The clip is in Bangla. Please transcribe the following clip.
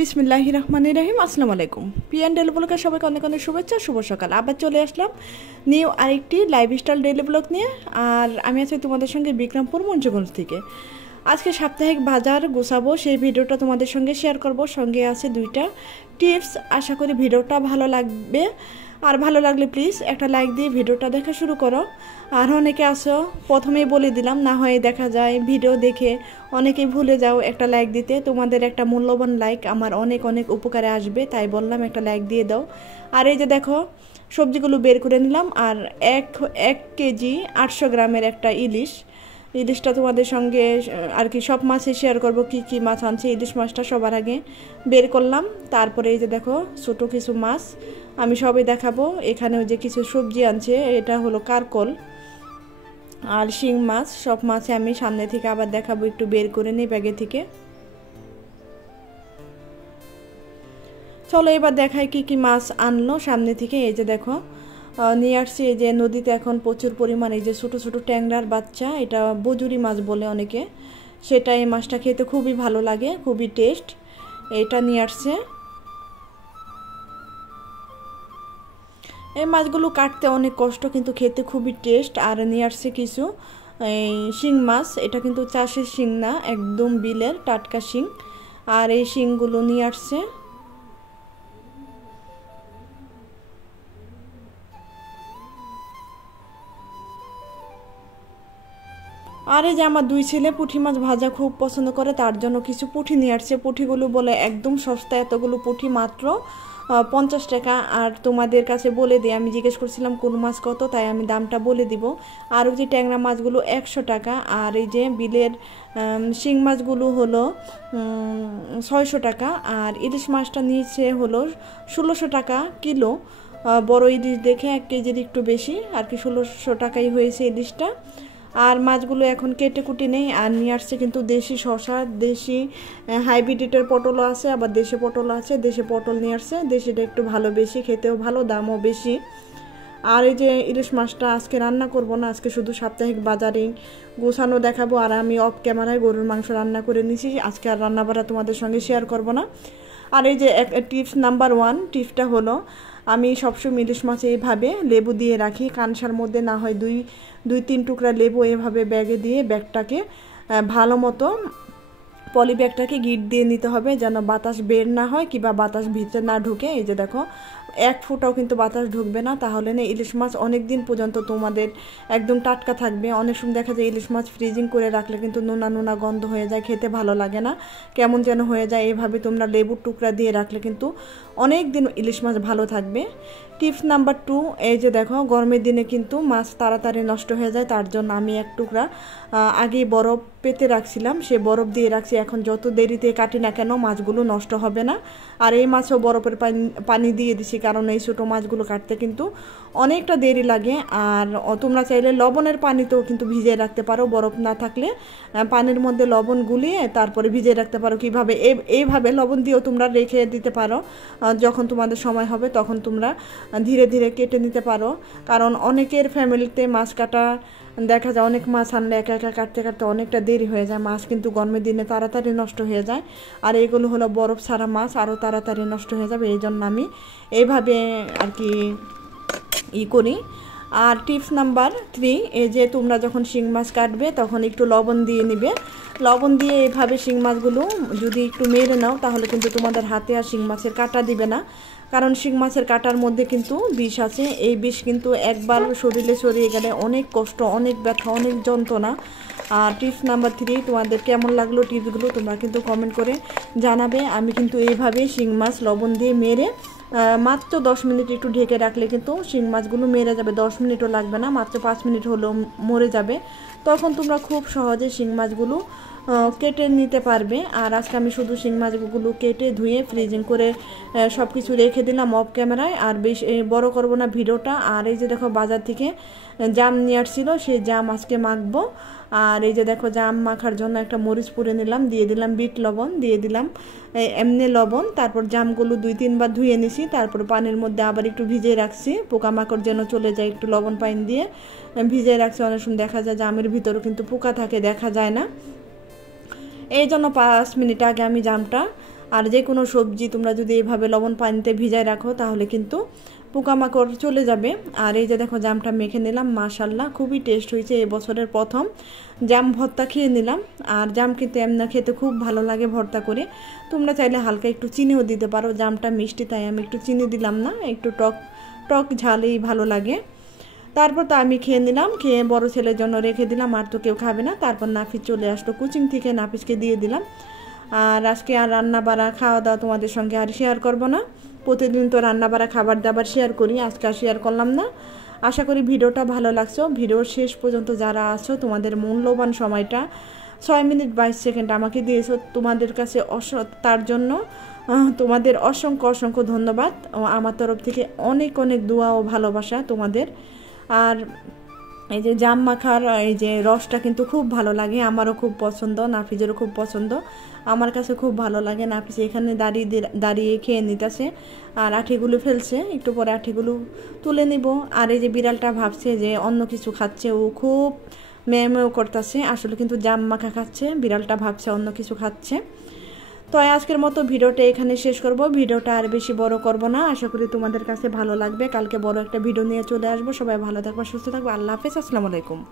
বিসমিল্লাহির রহমানির রহিম। আসসালামু আলাইকুম। পিএন ডেলি ব্লগের সবাইকে অনেক অনেক শুভেচ্ছা, শুভ সকাল। আবার চলে আসলাম নিউ আরেকটি লাইফস্টাইল ডেলি ব্লগ নিয়ে। আর আমি আছি তোমাদের সঙ্গে বিক্রমপুর মঞ্চগঞ্জ থেকে। আজকে সাপ্তাহিক বাজার গোছাবো, সেই ভিডিওটা তোমাদের সঙ্গে শেয়ার করব। সঙ্গে আছে দুইটা টিপস। আশা করি ভিডিওটা ভালো লাগবে। আর ভালো লাগলে প্লিজ একটা লাইক দিয়ে ভিডিওটা দেখা শুরু করো। আর অনেকে আসো, প্রথমেই বলে দিলাম, না হয় দেখা যায় ভিডিও দেখে অনেকেই ভুলে যাও একটা লাইক দিতে। তোমাদের একটা মূল্যবান লাইক আমার অনেক অনেক উপকারে আসবে, তাই বললাম একটা লাইক দিয়ে দাও। আর এই যে দেখো সবজিগুলো বের করে নিলাম। আর এক কেজি 800 গ্রামের একটা ইলিশটা তোমাদের সঙ্গে আর কি সব মাছই শেয়ার করব, কি কি মাছ আনছে। ইলিশ মাছটা সবার আগে বের করলাম। তারপরে এই যে দেখো ছোটো কিছু মাছ আমি সবই দেখাবো। এখানেও যে কিছু সবজি আনছে, এটা হলো কারকল আর শিং মাছ। সব মাছে আমি সামনে থেকে আবার দেখাবো, একটু বের করে নিই ব্যাগে থেকে। চলো এবার দেখাই কি কি মাছ আনলো সামনে থেকে। এই যে দেখো নিয়ে আসছি, এই যে নদীতে এখন প্রচুর পরিমাণে এই যে ছোটো ছোটো ট্যাংরার বাচ্চা, এটা বজুরি মাছ বলে অনেকে, সেটা এই মাছটা খেতে খুবই ভালো লাগে, খুবই টেস্ট। এটা নিয়ে আসছে। এই মাছগুলো কাটতে অনেক কষ্ট, কিন্তু খেতে খুবই টেস্ট। আর নিয়ে আসছে কিছু এই শিং মাছ, এটা কিন্তু চাষের শিং না, একদম বিলের টাটকা শিং। আর এই শিংগুলো নিয়ে আসছে। আর এই যে আমার দুই ছেলে পুঁটি মাছ ভাজা খুব পছন্দ করে, তার জন্য কিছু পুঁটি নিয়ে আসছে। পুঁটিগুলো বলে একদম সস্তা, এতগুলো পুঁটি মাত্র 50 টাকা। আর তোমাদের কাছে বলে দিই, আমি জিজ্ঞেস করছিলাম কোন মাছ কত, তাই আমি দামটা বলে দিব। আর ওই যে ট্যাংরা মাছগুলো 100 টাকা। আর এই যে বিলের শিং মাছগুলো হলো 600 টাকা। আর ইলিশ মাছটা নিচে হলো 1600 টাকা কিলো। বড় ইলিশ দেখে 1 কেজির একটু বেশি আর কি, 1600 টাকাই হয়েছে ইলিশটা। আর মাছগুলো এখন কেটে কুটে নেই। আর নিয়ে আসছে কিন্তু দেশি শসা, দেশি হাইব্রিডের পটলও আছে, আবার দেশি পটলও আছে। দেশি পটল নিয়ে আসছে, দেশিটা একটু ভালো, বেশি খেতেও ভালো, দামও বেশি। আর এই যে ইলিশ মাছটা আজকে রান্না করব না, আজকে শুধু সাপ্তাহিক বাজারে গোছানো দেখাবো। আর আমি অফ ক্যামেরায় গরুর মাংস রান্না করে নিয়েছি, আজকে আর রান্না বাড়া তোমাদের সঙ্গে শেয়ার করব না। আর এই যে টিপস নাম্বার 1, টিপসটা হলো আমি সবসময় ইলিশ মাছে এইভাবে লেবু দিয়ে রাখি, কানসার মধ্যে না হয় দুই তিন টুকরা লেবু এভাবে ব্যাগে দিয়ে ব্যাগটাকে ভালো মতো পলি ব্যাগটাকে গিট দিয়ে নিতে হবে, যেন বাতাস বের না হয় কিংবা বাতাস ভিতরে না ঢুকে। এই যে দেখো 1 ফুটাও কিন্তু বাতাস ঢুকবে না, তাহলে না ইলিশ মাছ অনেক দিন পর্যন্ত তোমাদের একদম টাটকা থাকবে। অনেক সময় দেখা যায় ইলিশ মাছ ফ্রিজিং করে রাখলে কিন্তু নোনা নোনা গন্ধ হয়ে যায়, খেতে ভালো লাগে না, কেমন যেন হয়ে যায়। এইভাবে তোমরা লেবুর টুকরা দিয়ে রাখলে কিন্তু অনেক দিন ইলিশ মাছ ভালো থাকবে। টিপস নাম্বার 2, এই যে দেখো গরমের দিনে কিন্তু মাছ তাড়াতাড়ি নষ্ট হয়ে যায়, তার জন্য আমি 1 টুকরা আগেই বরফ পেতে রাখছিলাম, সে বরফ দিয়ে রাখছি। এখন যত দেরিতে কাটি না কেন মাছগুলো নষ্ট হবে না। আর এই মাছও বরফের পানি দিয়ে দিছি, কারণ এই ছোটো মাছগুলো কাটতে কিন্তু অনেকটা দেরি লাগে। আর তোমরা চাইলে লবণের পানিতেও কিন্তু ভিজিয়ে রাখতে পারো, বরফ না থাকলে পানির মধ্যে লবণ গুলিয়ে তারপরে ভিজিয়ে রাখতে পারো। কীভাবে, এইভাবে লবণ দিয়েও তোমরা রেখে দিতে পারো, যখন তোমাদের সময় হবে তখন তোমরা ধীরে ধীরে কেটে নিতে পারো। কারণ অনেকের ফ্যামিলিতে মাছ কাটা দেখা যায়, অনেক মাছ আনলে একা একা কাটতে কাটতে অনেকটা দেরি হয়ে যায়, মাছ কিন্তু গরমের দিনে তাড়াতাড়ি নষ্ট হয়ে যায়। আর এগুলো হলো বরফ ছাড়া মাছ, আরও তাড়াতাড়ি নষ্ট হয়ে যাবে, এই জন্য আমি এইভাবে আর কি করি। আর টিপস নাম্বার 3, এই যে তোমরা যখন শিং মাছ কাটবে তখন একটু লবণ দিয়ে নিবে। লবণ দিয়ে এইভাবে শিং মাছগুলো যদি একটু মেরে নাও, তাহলে কিন্তু তোমাদের হাতে আর শিং মাছের কাঁটা দিবে না, কারণ শিং মাছের কাঁটার মধ্যে কিন্তু বিষ আছে। এই বিষ কিন্তু একবার শরীরে ছড়িয়ে গেলে অনেক কষ্ট, অনেক ব্যথা, অনেক যন্ত্রণা। আর টিপস নাম্বার 3, তোমাদের কেমন লাগলো টিপসগুলো তোমরা কিন্তু কমেন্ট করে জানাবে। আমি কিন্তু এইভাবে শিং মাছ লবণ দিয়ে মেরে মাত্র 10 মিনিট একটু ঢেকে রাখলে কিন্তু শিং মাছগুলো মেরে যাবে, 10 মিনিটও লাগবে না, মাত্র 5 মিনিট হলেও মরে যাবে। তখন তোমরা খুব সহজে শিং মাছগুলো কেটে নিতে পারবে। আর আজকে আমি শুধু শিং মাছগুলো কেটে ধুয়ে ফ্রিজিং করে সব কিছু রেখে দিলাম অফ ক্যামেরায়, আর বেশ বড় করব না ভিডিওটা। আর এই যে দেখো বাজার থেকে জাম নিয়ে আসছিল, সেই জাম আজকে মাখবো। আর এই যে দেখো জাম মাখার জন্য একটা মরিচ পুড়ে নিলাম, দিয়ে দিলাম বিট লবণ, দিয়ে দিলাম এমনি লবণ। তারপর জামগুলো 2-3 বার ধুয়ে নিছি, তারপর পানির মধ্যে আবার একটু ভিজিয়ে রাখছি, পোকামাকড় যেন চলে যায়, একটু লবণ পানি দিয়ে ভিজিয়ে রাখছি। অনেক সময় দেখা যায় জামের ভিতরেও কিন্তু পোকা থাকে, দেখা যায় না, এই জন্য 5 মিনিট আগে আমি জামটা আর যে কোনো সবজি তোমরা যদি এভাবে লবণ পানিতে ভিজায় রাখো তাহলে কিন্তু পোকামাকড় চলে যাবে। আর এই যে দেখো জামটা মেখে নিলাম, মাশাল্লাহ খুবই টেস্ট হয়েছে। এবছরের প্রথম জাম ভর্তা খেয়ে নিলাম। আর জাম কিন্তু এমনি খেতে খুব ভালো লাগে ভর্তা করে। তোমরা চাইলে হালকা একটু চিনিও দিতে পারো, জামটা মিষ্টি তাই আমি একটু চিনি দিলাম না, একটু টক টক ঝালেই ভালো লাগে। তারপর তো আমি খেয়ে নিলাম, খেয়ে বড় ছেলের জন্য রেখে দিলাম, আর তো কেউ খাবে না। তারপর নাফিস চলে আসলো কোচিং থেকে, নাফিসকে দিয়ে দিলাম। আর আজকে আর রান্না বাড়া খাওয়া দাওয়া তোমাদের সঙ্গে আর শেয়ার করব না। প্রতিদিন তো রান্না বাড়া খাবার দাবার শেয়ার করি, আজকে আর শেয়ার করলাম না। আশা করি ভিডিওটা ভালো লাগছে। ভিডিওর শেষ পর্যন্ত যারা আছো তোমাদের মূল্যবান সময়টা 6 মিনিট 22 সেকেন্ড আমাকে দিয়েছো, তোমাদের কাছে তার জন্য তোমাদের অসংখ্য অসংখ্য ধন্যবাদ। আমার তরফ থেকে অনেক অনেক দোয়া ও ভালোবাসা তোমাদের। আর এই যে জাম মাখার এই যে রসটা কিন্তু খুব ভালো লাগে, আমারও খুব পছন্দ, নাফিজেরও খুব পছন্দ, আমার কাছে খুব ভালো লাগে। নাফিজ এখানে দাঁড়িয়ে খেয়ে নিতেছে আর আঠিগুলো ফেলছে, একটু পরে আঠিগুলো তুলে নিব। আর এই যে বিড়ালটা ভাবছে যে অন্য কিছু খাচ্ছে, ও খুব মেয়েও করতেছে, আসলে কিন্তু জাম মাখা খাচ্ছে, বিড়ালটা ভাবছে অন্য কিছু খাচ্ছে। তো আজকের মতো ভিডিওটা এখানে শেষ করব, ভিডিওটা আর বেশি বড় করব না। আশা করি তোমাদের কাছে ভালো লাগবে। কালকে বড় একটা ভিডিও নিয়ে চলে আসবো। সবাই ভালো থাকবে, সুস্থ থাকবে। আল্লাহ হাফেজ, আসসালামু আলাইকুম।